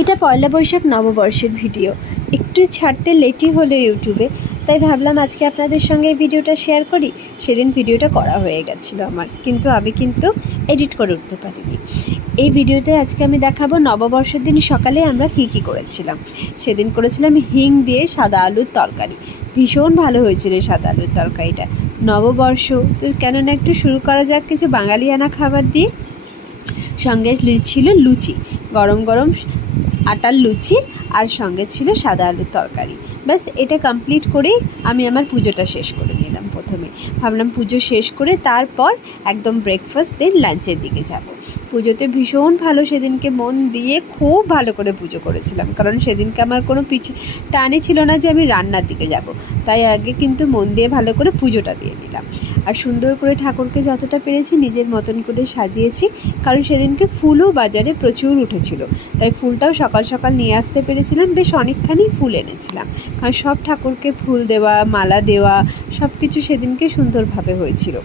এটা পয়লা বৈশাখ নববর্ষের ভিডিও। একটু ছাড়তে লেটই হলো ইউটিউবে, তাই ভাবলাম আজকে আপনাদের সঙ্গে এই ভিডিওটা শেয়ার করি। সেদিন ভিডিওটা করা হয়ে গেছিলো আমার, কিন্তু আমি এডিট করে উঠতে পারিনি। এই ভিডিওতে আজকে আমি দেখাবো নববর্ষের দিন সকালে আমরা কী করেছিলাম। সেদিন করেছিলাম হিং দিয়ে সাদা আলুর তরকারি। ভীষণ ভালো হয়েছিল এই সাদা আলুর তরকারিটা। নববর্ষ তো কেননা একটু শুরু করা যাক কিছু বাঙালিয়ানা খাবার দিয়ে। সঙ্গে ছিল লুচি, গরম গরম আটার লুচি, আর সঙ্গে ছিল সাদা আলুর তরকারি। ব্যাস এটা কমপ্লিট করেই আমি আমার পুজোটা শেষ করে নিলাম। প্রথমে ভাবলাম পুজো শেষ করে তারপর একদম ব্রেকফাস্ট দেন লাঞ্চের দিকে যাব। পুজোতে ভীষণ ভালো সেদিনকে মন দিয়ে খুব ভালো করে পুজো করেছিলাম, কারণ সেদিনকে আমার কোনো টানে ছিল না যে আমি রান্নার দিকে যাব। তাই আগে কিন্তু মন দিয়ে ভালো করে পুজোটা দিয়ে নিলাম। আর সুন্দর করে ঠাকুরকে যতটা পেরেছি নিজের মতন করে সাজিয়েছি, কারণ সেদিনকে ফুলও বাজারে প্রচুর উঠেছিল। তাই ফুলটাও সকাল সকাল নিয়ে আসতে পেরেছিলাম, বেশ অনেকখানি ফুল এনেছিলাম। কারণ সব ঠাকুরকে ফুল দেওয়া, মালা দেওয়া, সব কিছু সেদিনকে সুন্দরভাবে হয়েছিল।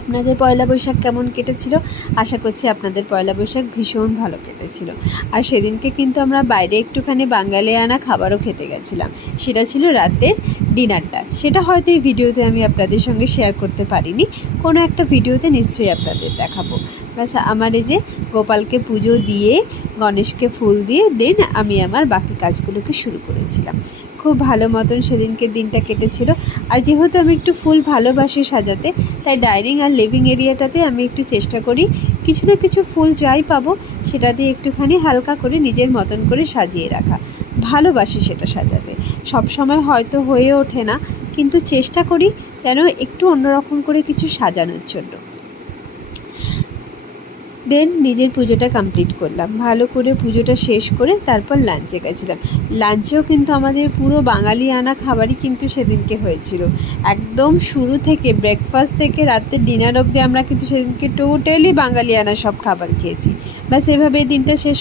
আপনাদের পয়লা বৈশাখ কেমন কেটেছিল? আশা করছি আপনাদের পয়লা বৈশাখ ভীষণ ভালো কেটেছিল। আর সেদিনকে কিন্তু আমরা বাইরে একটুখানি বাঙালিয়ানা খাবারও খেতে গেছিলাম। সেটা ছিল রাতের ডিনারটা। সেটা হয়তো এই ভিডিওতে আমি আপনাদের সঙ্গে শেয়ার করতে পারিনি, কোনো একটা ভিডিওতে নিশ্চয়ই আপনাদের দেখাবো। ব্যাস আমার এই যে গোপালকে পুজো দিয়ে, গণেশকে ফুল দিয়ে দেন আমি আমার বাকি কাজগুলোকে শুরু করেছিলাম। খুব ভালো মতন সেদিনকে দিনটা কেটেছিল। আর যেহেতু আমি একটু ফুল ভালোবাসি সাজাতে, তাই ডাইনিং আর লিভিং এরিয়াটাতে আমি একটু চেষ্টা করি কিছু না কিছু ফুল যাই পাবো সেটা দিয়ে একটুখানি হালকা করে নিজের মতন করে সাজিয়ে রাখা। ভালোবাসি সেটা সাজাতে। সব সময় হয়তো হয়ে ওঠে না, কিন্তু চেষ্টা করি যেন একটু অন্যরকম করে কিছু সাজানোর জন্য। দেন নিজের পুজোটা কমপ্লিট করলাম। ভালো করে পুজোটা শেষ করে তারপর লাঞ্চে গেছিলাম। লাঞ্চেও কিন্তু আমাদের পুরো বাঙালিয়ানা খাবারই কিন্তু সেদিনকে হয়েছিল। একদম শুরু থেকে ব্রেকফাস্ট থেকে রাতের ডিনার অবধি আমরা কিন্তু সেদিনকে টোটালি বাঙালিয়ানা সব খাবার খেয়েছি। ব্যাস এভাবে দিনটা শেষ